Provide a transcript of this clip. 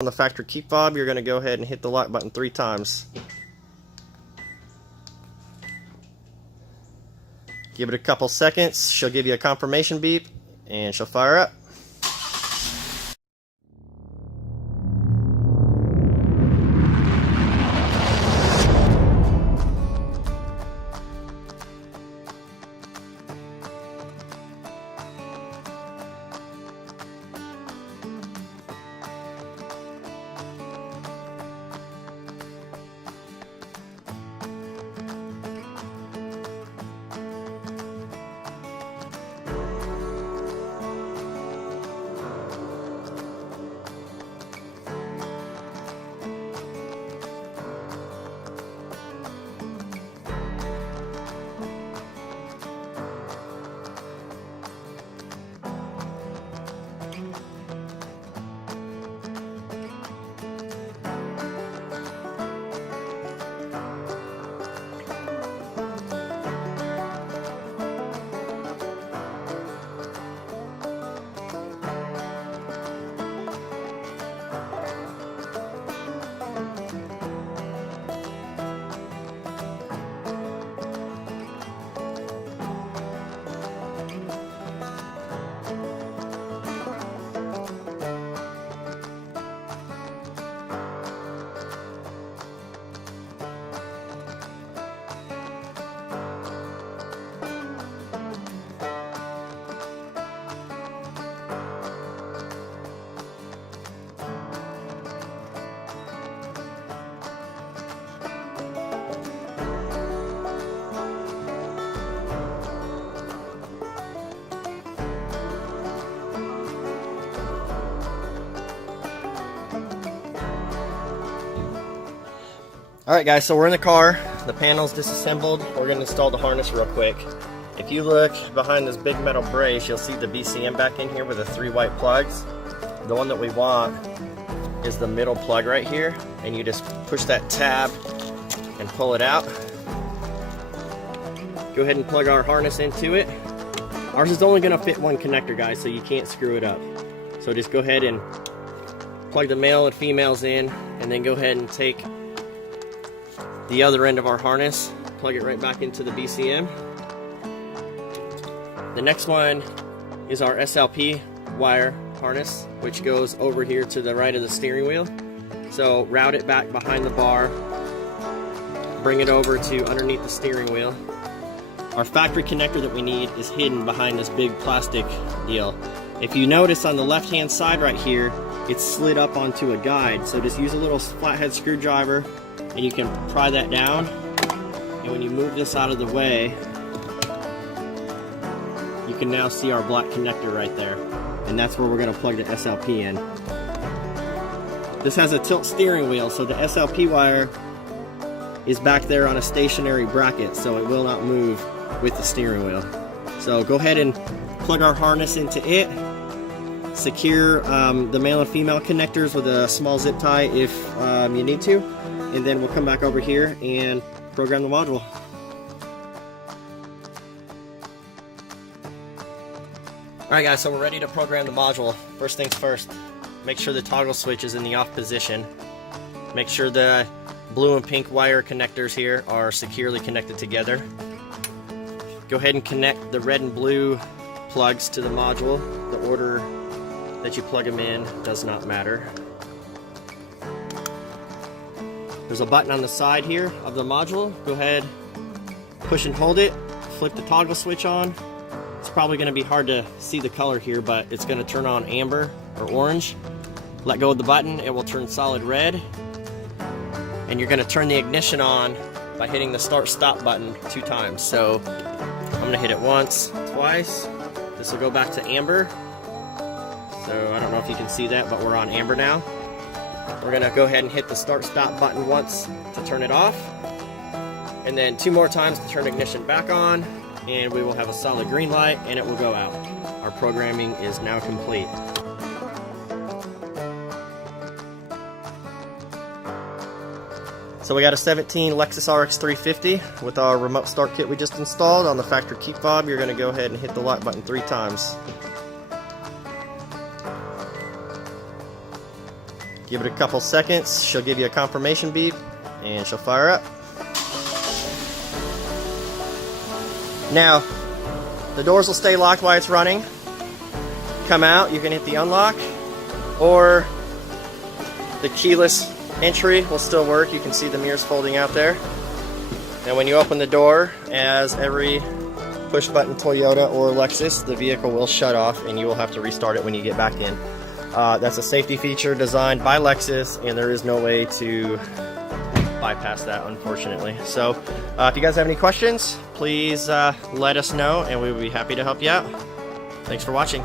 On the factory key fob, you're going to go ahead and hit the lock button 3 times. Give it a couple seconds, she'll give you a confirmation beep, and she'll fire up. Alright guys, so we're in the car, the panel's disassembled, we're going to install the harness real quick. If you look behind this big metal brace, you'll see the BCM back in here with the 3 white plugs. The one that we want is the middle plug right here, and you just push that tab and pull it out. Go ahead and plug our harness into it. Ours is only going to fit one connector, guys, so you can't screw it up. So just go ahead and plug the male and females in, and then go ahead and take the other end of our harness, plug it right back into the BCM. The next one is our SLP wire harness, which goes over here to the right of the steering wheel. So route it back behind the bar, bring it over to underneath the steering wheel. Our factory connector that we need is hidden behind this big plastic deal. If you notice on the left hand side right here, it's slid up onto a guide. So just use a little flathead screwdriver and you can pry that down, and when you move this out of the way, you can now see our black connector right there, and that's where we're going to plug the SLP in. This has a tilt steering wheel, so the SLP wire is back there on a stationary bracket, so it will not move with the steering wheel. So go ahead and plug our harness into it, secure the male and female connectors with a small zip tie if you need to, and then we'll come back over here and program the module. Alright guys, so we're ready to program the module. First things first, make sure the toggle switch is in the off position. Make sure the blue and pink wire connectors here are securely connected together. Go ahead and connect the red and blue plugs to the module. The order that you plug them in does not matter. There's a button on the side here of the module. Go ahead, push and hold it, flip the toggle switch on. It's probably going to be hard to see the color here, but it's going to turn on amber or orange. Let go of the button, it will turn solid red. And you're going to turn the ignition on by hitting the start stop button 2 times. So I'm going to hit it once, twice. This will go back to amber. So I don't know if you can see that, but we're on amber now. We're going to go ahead and hit the start stop button once to turn it off, and then 2 more times to turn ignition back on, and we will have a solid green light and it will go out. Our programming is now complete. So we got a 17 Lexus RX350 with our remote start kit we just installed. On the factory key fob, you're going to go ahead and hit the lock button 3 times. Give it a couple seconds, she'll give you a confirmation beep, and she'll fire up. Now, the doors will stay locked while it's running. Come out, you can hit the unlock, or the keyless entry will still work. You can see the mirrors folding out there. And when you open the door, as every push button Toyota or Lexus, the vehicle will shut off and you will have to restart it when you get back in. That's a safety feature designed by Lexus, and there is no way to bypass that, unfortunately. So if you guys have any questions, please let us know and we will be happy to help you out. Thanks for watching.